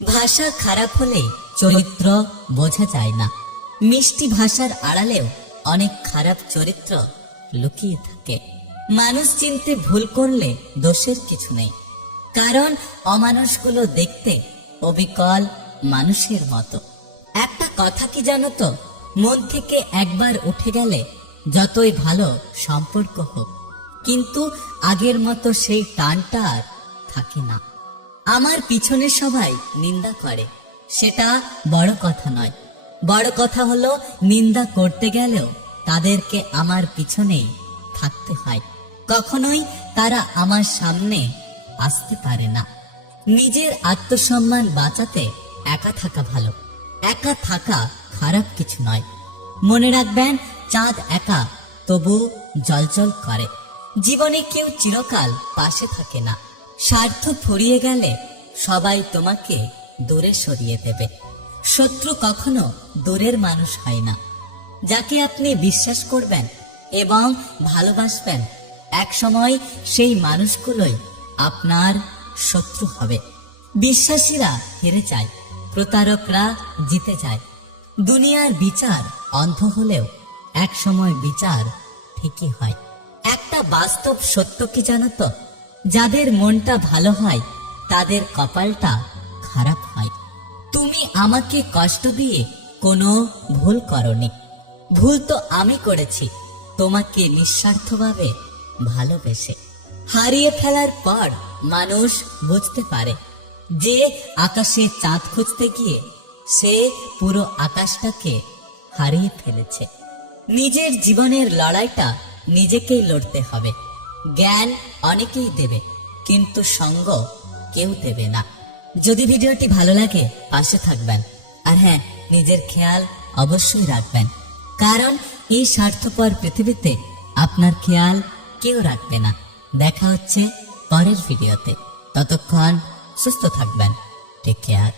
ভাষা খারাপ হলে চরিত্র বোঝা যায় না। মিষ্টি ভাষার আড়ালেও অনেক খারাপ চরিত্র লুকিয়ে থাকে। মানুষ চিনতে ভুল করলে দোষের কিছু নেই। কারণ অমানুষগুলো দেখতে অবিকল মানুষের মতো। একটা কথা কি জানো তো? মন থেকে একবার উঠে গেলে যতই ভালো সম্পর্ক হোক, কিন্তু আগের মতো সেই টানটা আর থাকে না। আমার পিছনে সবাই নিন্দা করে। সেটা বড় কথা নয়। বড় কথা হলো, নিন্দা করতে গেলেও তাদেরকে আমার পিছনেই থাকতে হয়। কখনোই তারা আমার সামনে আসতে পারে না। নিজের আত্মসম্মান বাঁচাতে একা থাকা ভালো। একা থাকা খারাপ কিছু নয়। মনে রাখবেন, চাঁদ একা তবু জলজল করে। জীবনে কেউ চিরকাল পাশে থাকে না। স্বার্থ ফুরিয়ে গেলে সবাই তোমাকে দূরে সরিয়ে দেবে। শত্রু কখনো দূরের মানুষ হয় না। যাকে আপনি বিশ্বাস করবেন এবং ভালোবাসবেন এক সময় সেই মানুষগুলোই আপনার শত্রু হবে। বিশ্বাসীরা হেরে যায়, প্রতারকরা জিতে যায়। দুনিয়ার বিচার অন্ধ হলেও এক সময় বিচার ঠিকই হয়। একটা বাস্তব সত্য কি জানো তো? যাদের মনটা ভালো হয়, তাদের কপালটা খারাপ হয়। তুমি আমাকে কষ্ট দিয়ে কোনো ভুল করনি। ভুল তো আমি করেছি, তোমাকে নিঃস্বার্থভাবে ভালোবেসে। হারিয়ে ফেলার পর মানুষ বুঝতে পারে যে আকাশে চাঁদ খুঁজতে গিয়ে সে পুরো আকাশটাকে হারিয়ে ফেলেছে। নিজের জীবনের লড়াইটা নিজেকেই লড়তে হবে। জ্ঞান অনেকেই দেবে, কিন্তু সঙ্গ কেউ দেবে না। যদি ভিডিওটি ভালো লাগে, পাশে থাকবেন। আর হ্যাঁ নিজের খেয়াল অবশ্যই রাখবেন। কারণ এই স্বার্থপর পৃথিবীতে আপনার খেয়াল কেউ রাখবে না। দেখা হচ্ছে পরের ভিডিওতে। ততক্ষণ সুস্থ থাকবেন। Take care